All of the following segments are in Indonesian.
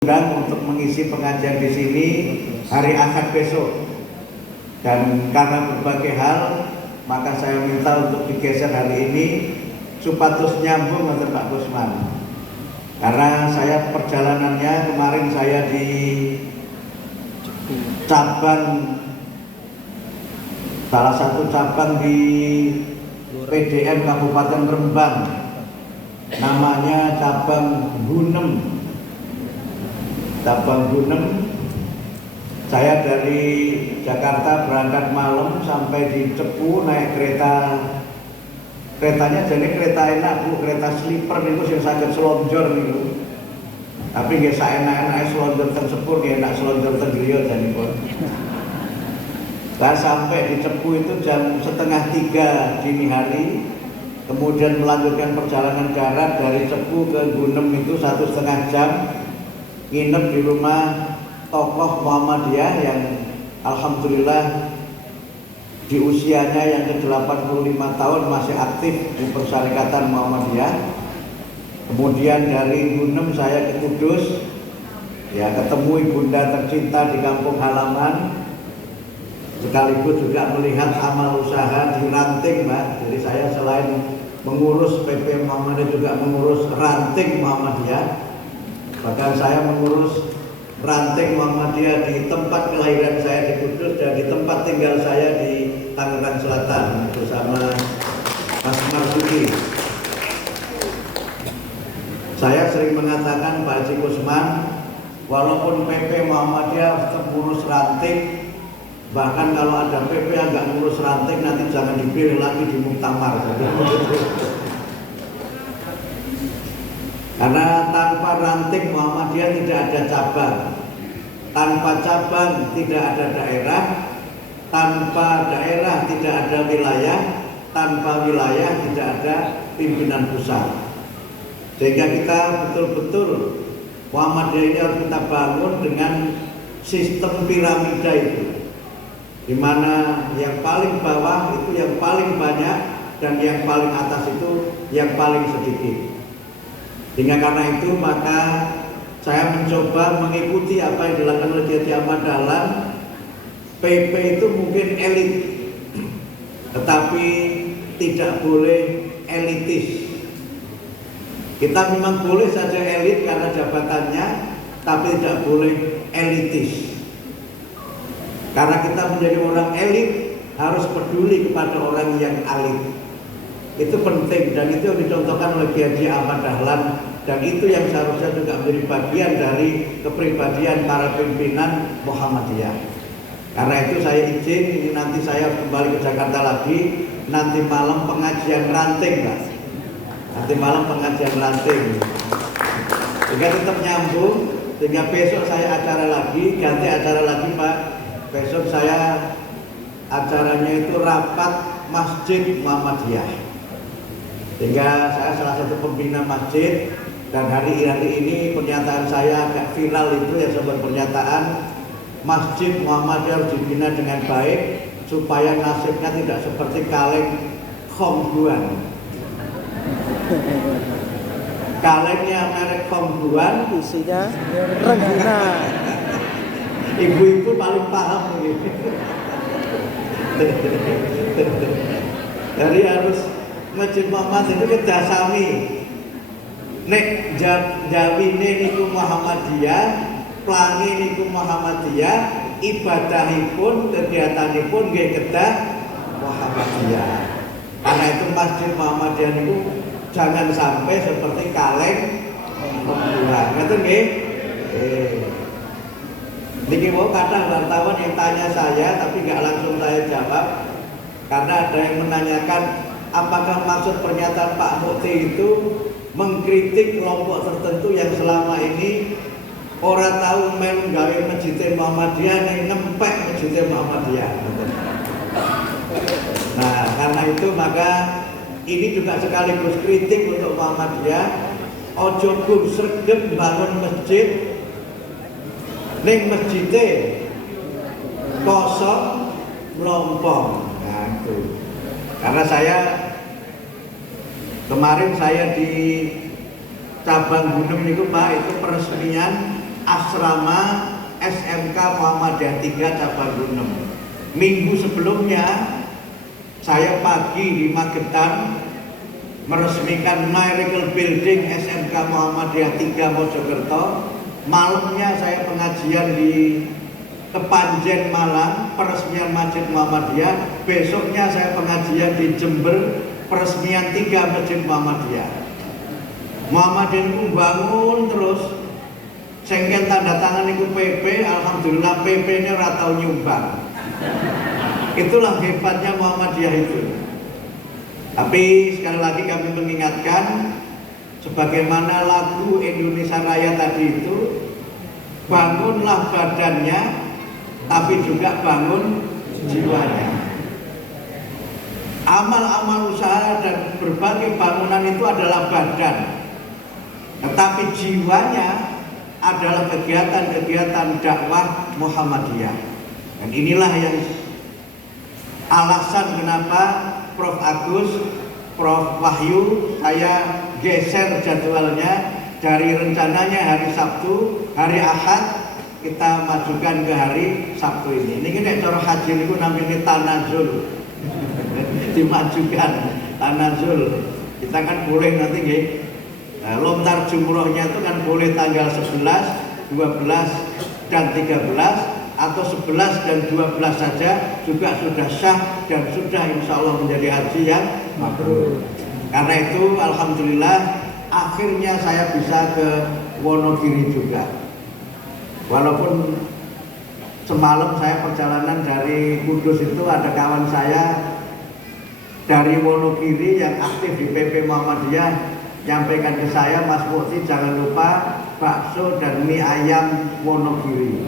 untuk mengisi pengajian di sini hari Ahad besok, dan karena berbagai hal maka saya minta untuk digeser hari ini supados nyambung dengan Pak Gusman, karena saya perjalanannya kemarin saya di cabang, salah satu cabang di PDM Kabupaten Rembang, namanya cabang Gunem. Cabang Gunem, saya dari Jakarta berangkat malam sampai di Cepu naik keretanya jadi kereta enak Bu, kereta sleeper itu yang sakit selonjor itu, tapi nggak enak selonjor teng sepur, nggak enak selonjor teng griya jadi pun. Saya sampai di Cepu itu jam 2:30 dini hari, kemudian melanjutkan perjalanan darat dari Cepu ke Gunem itu 1,5 jam. Nginep di rumah tokoh Muhammadiyah yang alhamdulillah di usianya yang ke-85 tahun masih aktif di Persyarikatan Muhammadiyah. Kemudian dari Gunem saya ke Kudus, ya ketemu ibunda tercinta di kampung halaman, sekaligus juga melihat amal usaha di ranting Mbak. Jadi saya selain mengurus PP Muhammadiyah juga mengurus ranting Muhammadiyah. Bahkan saya mengurus ranting Muhammadiyah di tempat kelahiran saya di Kudus dan di tempat tinggal saya di Tangerang Selatan bersama Mas Marzuki. Saya sering mengatakan Pak Haji Gusman, walaupun PP Muhammadiyah mengurus ranting, bahkan kalau ada PP yang nggak ngurus ranting nanti jangan dipilih lagi di muktamar. Karena tanpa ranting Muhammadiyah tidak ada cabang, tanpa cabang tidak ada daerah, tanpa daerah tidak ada wilayah, tanpa wilayah tidak ada pimpinan pusat. Sehingga kita betul-betul Muhammadiyah ini harus kita bangun dengan sistem piramida itu, di mana yang paling bawah itu yang paling banyak dan yang paling atas itu yang paling sedikit. Sehingga karena itu maka saya mencoba mengikuti apa yang dilakukan oleh Kiai Ahmad Dahlan. PP itu mungkin elit, tetapi tidak boleh elitis. Kita memang boleh saja elit karena jabatannya, tapi tidak boleh elitis. Karena kita menjadi orang elit harus peduli kepada orang yang alit. Itu penting dan itu yang dicontohkan oleh Kiai Ahmad Dahlan, dan itu yang seharusnya juga menjadi bagian dari kepribadian para pimpinan Muhammadiyah. Karena itu saya izin ini nanti saya kembali ke Jakarta lagi, nanti malam pengajian ranting Pak. Nanti malam pengajian ranting. Sehingga tetap nyambung, sehingga besok saya acara lagi, ganti acara lagi Pak. Besok saya acaranya itu rapat Masjid Muhammadiyah. Sehingga saya salah satu pembina masjid, dan hari ini pernyataan saya agak viral itu ya sebuah pernyataan Masjid Muhammadiyah harus dibina dengan baik supaya nasibnya tidak seperti kaleng Khongguan. Kalengnya merek Khongguan, isinya Rengguna. Ibu-ibu paling paham begitu. Jadi harus Masjid Muhammad itu kedasami. Nek jawine niku Muhammadiyah, plangi niku Muhammadiyah, ibadahipun, kegiatanipun nggih kedah Muhammadiyah. Karena itu Masjid Muhammadiyah niku jangan sampai seperti kaleng Khongguan. Ngoten nggih? Niki mau kadang wartawan yang tanya saya tapi nggak langsung saya jawab, karena ada yang menanyakan apakah maksud pernyataan Pak Mukti itu mengkritik kelompok tertentu yang selama ini orang tahu melu gawe Masjid Muhammadiyah ning ngempek Masjid Muhammadiyah. Nah, karena itu maka ini juga sekaligus kritik untuk Muhammadiyah. Ojo gum sregep bangun masjid ning masjide kosong melompong. Nah, itu. Karena kemarin saya di cabang Gunung itu Pak, itu peresmian asrama SMK Muhammadiyah 3 cabang Gunem. Minggu sebelumnya saya pagi di Magetan meresmikan Miracle Building SMK Muhammadiyah 3 Mojokerto. Malamnya saya pengajian di Kepanjen Malang, peresmian Masjid Muhammadiyah. Besoknya saya pengajian di Jember, peresmian 3 Masjid Muhammadiyah. Muhammadiyah itu bangun terus. Sengken tanda tangan itu PP, alhamdulillah PP ini ratau nyumbang. Itulah hebatnya Muhammadiyah itu. Tapi sekali lagi kami mengingatkan, sebagaimana lagu Indonesia Raya tadi itu, bangunlah badannya, tapi juga bangun jiwanya. Amal-amal usaha dan berbagai bangunan itu adalah badan, tetapi jiwanya adalah kegiatan-kegiatan dakwah Muhammadiyah. Dan inilah yang alasan kenapa Prof. Agus, Prof. Wahyu saya geser jadwalnya dari rencananya hari Sabtu, hari Ahad kita majukan ke hari Sabtu ini. Ini kan cara haji itu namanya tanazul. Dimajukan tanazul. Kita kan boleh nanti nggih. Lontar jumrohnya itu kan boleh tanggal 11, 12 dan 13 atau 11 dan 12 saja juga sudah sah dan sudah insya Allah menjadi haji yang mabrur. Karena itu alhamdulillah akhirnya saya bisa ke Wonogiri juga. Walaupun semalam saya perjalanan dari Kudus itu ada kawan saya dari Wonogiri yang aktif di PP Muhammadiyah nyampaikan ke saya, Mas Mukti jangan lupa bakso dan mie ayam Wonogiri.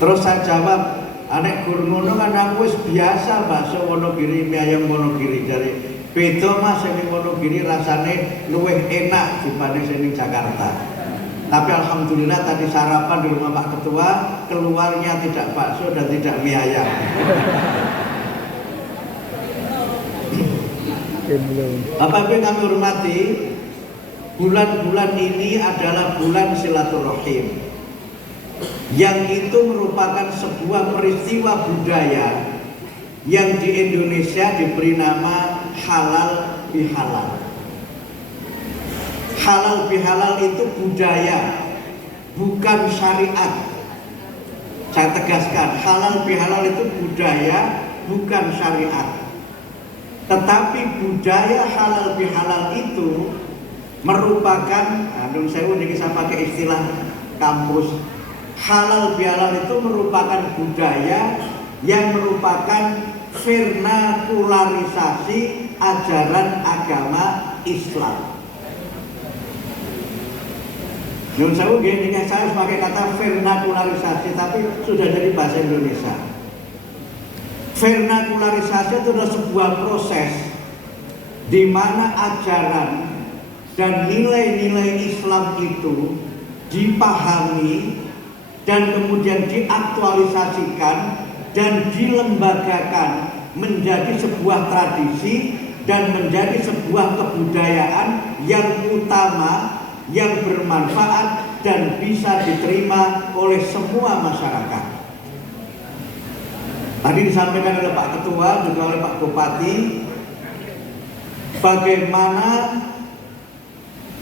Terus saya jawab, anek gur ngono kan aku wis biasa bakso Wonogiri, mie ayam Wonogiri. Jadi beda Mas sing Wonogiri rasane luwih enak dibanding sing Jakarta. Tapi alhamdulillah tadi sarapan di rumah Pak Ketua keluarnya tidak bakso dan tidak mie ayam. Bapak Ibu kami hormati, bulan-bulan ini adalah bulan silaturahim, yang itu merupakan sebuah peristiwa budaya yang di Indonesia diberi nama halal bihalal. Halal bihalal itu budaya, bukan syariat. Saya tegaskan, halal bihalal itu budaya, bukan syariat. Tetapi budaya halal bihalal itu merupakan, saya ini saya pakai istilah kampus, halal bihalal itu merupakan budaya yang merupakan vernakularisasi ajaran agama Islam. Saya pakai kata vernakularisasi, tapi sudah jadi bahasa Indonesia. Vernakularisasi itu adalah sebuah proses di mana ajaran dan nilai-nilai Islam itu dipahami dan kemudian diaktualisasikan dan dilembagakan menjadi sebuah tradisi dan menjadi sebuah kebudayaan yang utama, yang bermanfaat dan bisa diterima oleh semua masyarakat. Tadi disampaikan oleh Pak Ketua juga oleh Pak Bupati, bagaimana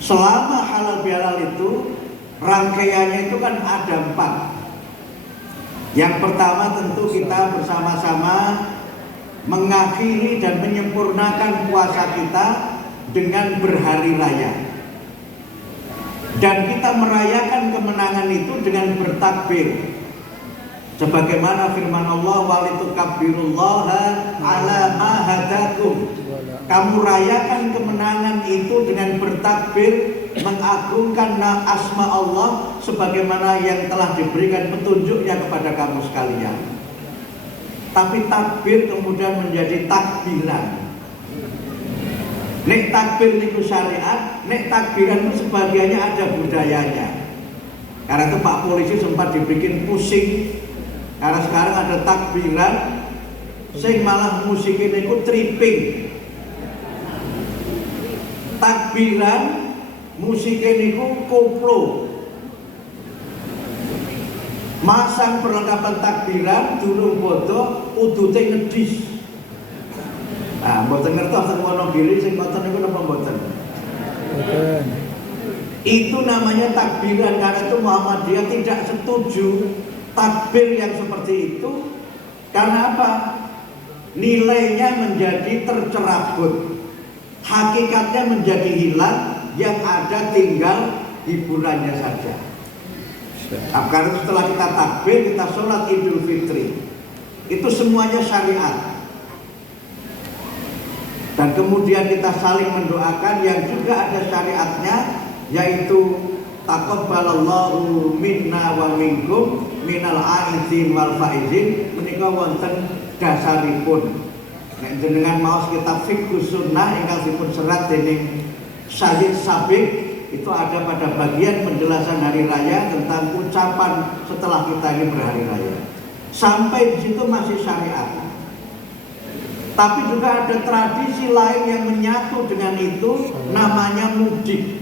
selama halal bihalal itu rangkaiannya itu kan ada 4. Yang pertama tentu kita bersama-sama mengakhiri dan menyempurnakan puasa kita dengan berhari raya. Dan kita merayakan kemenangan itu dengan bertakbir. Sebagaimana firman Allah, walitukabbirullaha ala ma hadakum. Kamu rayakan kemenangan itu dengan bertakbir, mengagungkan asma Allah sebagaimana yang telah diberikan petunjuknya kepada kamu sekalian. Tapi takbir kemudian menjadi takbiran. Nek takbir itu syariat, nek takbiran itu sebagiannya ada budayanya. Karena itu Pak Polisi sempat dibikin pusing. Karena sekarang ada takbiran, sing malah musiknya itu tripping. Takbiran musiknya itu koplo. masang perlengkapan takbiran durung bodoh udute ngedis. Nah, mboten ngertos teng Wonogiri sing ngoten niku napa mboten? Mboten. Itu namanya takbiran, karena itu Muhammadiyah tidak setuju takbir yang seperti itu. Karena apa? Nilainya menjadi tercerabut, hakikatnya menjadi hilang, yang ada tinggal hiburannya saja. Nah, karena setelah kita takbir, kita sholat Idul Fitri, itu semuanya syariat. Dan kemudian kita saling mendoakan yang juga ada syariatnya, yaitu taqabbalallahu minna wa minkum minal aidin wal faizin, menika wonten dasaripun. Nek jenengan maos kitab Fiqhus Sunnah ingkang dipun serat dening Syahid Sabiq, itu ada pada bagian penjelasan hari raya tentang ucapan setelah kita ini berhari raya. Sampai di situ masih syariat. Tapi juga ada tradisi lain yang menyatu dengan itu, namanya mudik.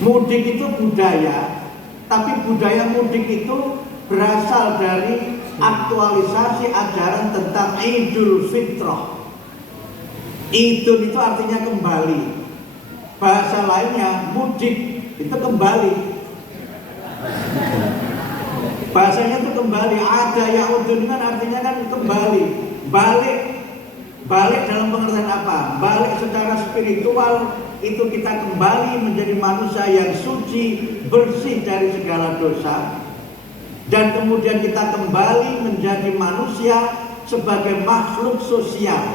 Mudik itu budaya, tapi budaya mudik itu berasal dari aktualisasi ajaran tentang Idul Fitrah. Idul itu artinya kembali. Bahasa lainnya mudik itu kembali. Bahasanya itu kembali. Ada yaudun kan artinya kan kembali, balik dalam pengertian apa? Balik secara spiritual, itu kita kembali menjadi manusia yang suci, bersih dari segala dosa, dan kemudian kita kembali menjadi manusia sebagai makhluk sosial,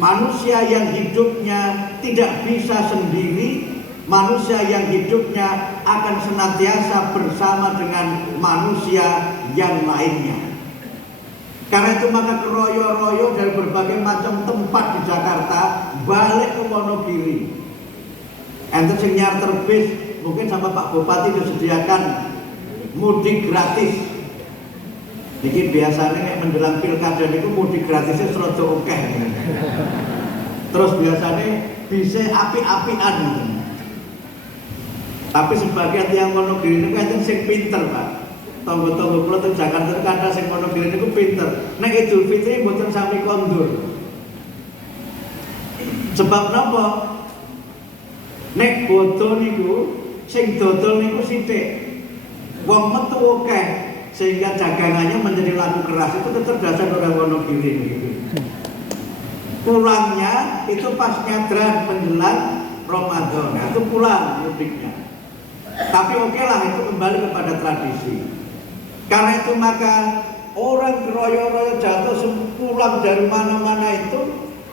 manusia yang hidupnya tidak bisa sendiri, manusia yang hidupnya akan senantiasa bersama dengan manusia yang lainnya. Karena itu maka keroyo-royo dari berbagai macam tempat di Jakarta balik ke Wonogiri. Enten sing nyarter bis, mungkin sama Pak Bupati disediakan mudik gratis. Jadi biasanya nek menjelang pilkada niku mudik gratisnya serada akeh. Terus biasanya bisa api-apian. Tapi sebagian yang Wonogiri niku enten sing pinter, Pak. Tonggo-tonggo kula teng Jakarta kada sing Wonogiri niku pinter. Nek Idul Fitri mboten sami kondur. Sebab napa? Nek bodo niku sing dodol niku sithik. Wong metu akeh sehingga dagangannya menjadi laku keras. Itu kecerdasan orang Wonogiri gitu. Pulangnya itu pas nyadran menjelang Ramadan. Nah, itu pulang mudiknya. Tapi oke lah, itu kembali kepada tradisi. Karena itu maka orang keroyo-royo jatuh pulang dari mana-mana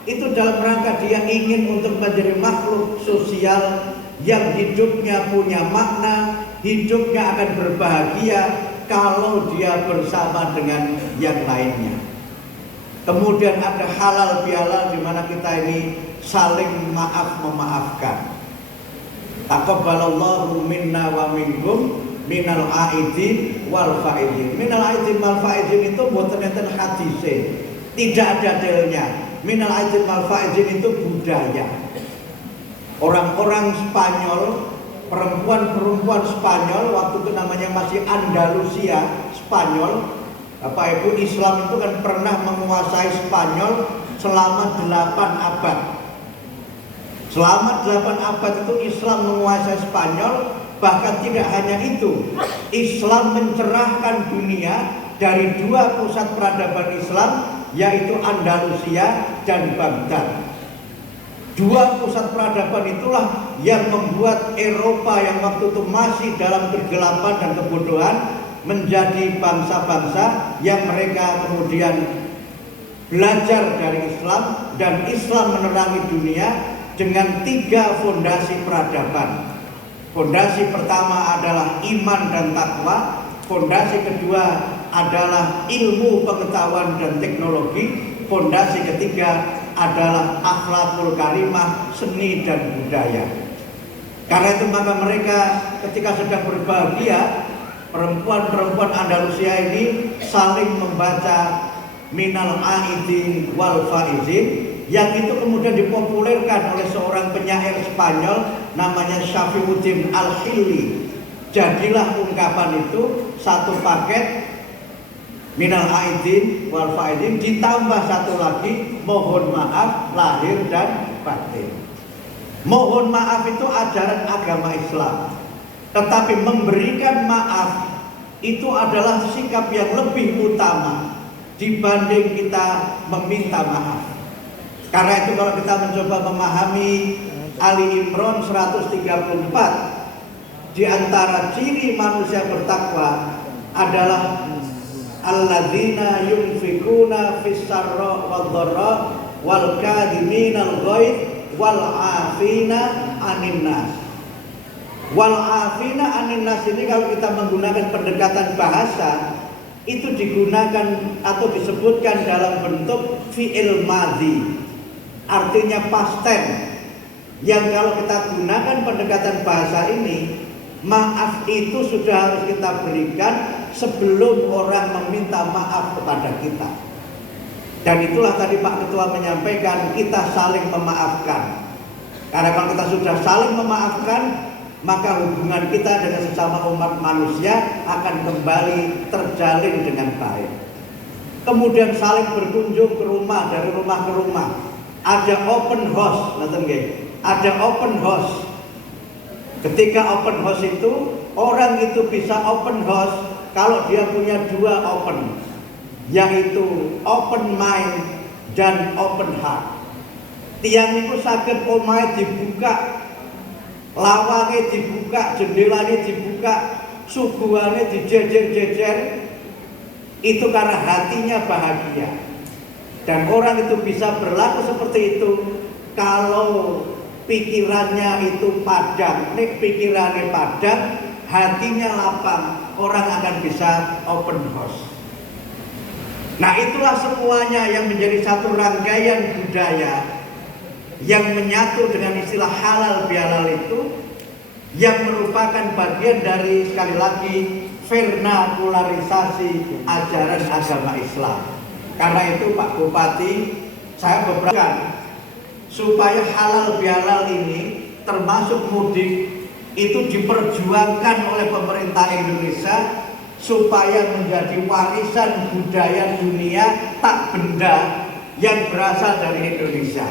itu dalam rangka dia ingin untuk menjadi makhluk sosial yang hidupnya punya makna, hidupnya akan berbahagia kalau dia bersama dengan yang lainnya. Kemudian ada halal bihalal di mana kita ini saling maaf memaafkan. Taqabbalallahu minna wa minkum minal aidin wal faizin. Minal aidin wal faizin itu mboten enten hadise. Tidak ada dalilnya. Minal aidin wal faizin itu budaya. Orang-orang Spanyol, perempuan-perempuan Spanyol waktu itu namanya masih Andalusia, Spanyol. Bapak Ibu, Islam itu kan pernah menguasai Spanyol selama 8 abad. Selama 8 abad itu Islam menguasai Spanyol. Bahkan tidak hanya itu, Islam mencerahkan dunia dari 2 pusat peradaban Islam, yaitu Andalusia dan Baghdad. 2 pusat peradaban itulah yang membuat Eropa yang waktu itu masih dalam kegelapan dan kebodohan menjadi bangsa-bangsa yang mereka kemudian belajar dari Islam, dan Islam menerangi dunia dengan 3 fondasi peradaban. Fondasi pertama adalah iman dan takwa, fondasi kedua adalah ilmu pengetahuan dan teknologi, fondasi ketiga adalah akhlakul karimah, seni dan budaya. Karena itu maka mereka ketika sedang berbahagia, perempuan-perempuan Andalusia ini saling membaca minal aidin wal faizin, yang itu kemudian dipopulerkan oleh seorang penyair Spanyol namanya Syafiuddin Al-Hilli. Jadilah ungkapan itu satu paket minal aidin wal faidin, ditambah satu lagi mohon maaf lahir dan batin. Mohon maaf itu ajaran agama Islam, tetapi memberikan maaf itu adalah sikap yang lebih utama dibanding kita meminta maaf. Karena itu kalau kita mencoba memahami Ali Imran 134, di antara ciri manusia bertakwa adalah alladzina yunfikuna fis-sarra wad-dharra wal kadhiminal ghaidh wal 'afina 'anil nas. Wal 'afina 'anil nas ini kalau kita menggunakan pendekatan bahasa itu digunakan atau disebutkan dalam bentuk fi'il madhi, artinya past tense. Yang kalau kita gunakan pendekatan bahasa ini, maaf itu sudah harus kita berikan sebelum orang meminta maaf kepada kita. Dan itulah tadi Pak Ketua menyampaikan, kita saling memaafkan. Karena kalau kita sudah saling memaafkan, maka hubungan kita dengan sesama umat manusia akan kembali terjalin dengan baik. Kemudian saling berkunjung ke rumah, dari rumah ke rumah. Ada open house, ada open house. Ketika open house itu, orang itu bisa open house kalau dia punya dua open, yaitu open mind dan open heart. Tiang itu sakit omahe dibuka, lawangnya dibuka, jendelanya dibuka, suguhannya dijejer-jejer, itu karena hatinya bahagia. Dan orang itu bisa berlaku seperti itu kalau pikirannya itu padang. Nek pikirannya padang, hatinya lapang, orang akan bisa open house. Nah, itulah semuanya yang menjadi satu rangkaian budaya yang menyatu dengan istilah halal bihalal itu, yang merupakan bagian dari, sekali lagi, vernakularisasi ajaran agama Islam. Karena itu Pak Bupati, saya beberapa supaya halal bihalal ini termasuk mudik itu diperjuangkan oleh pemerintah Indonesia supaya menjadi warisan budaya dunia tak benda yang berasal dari Indonesia.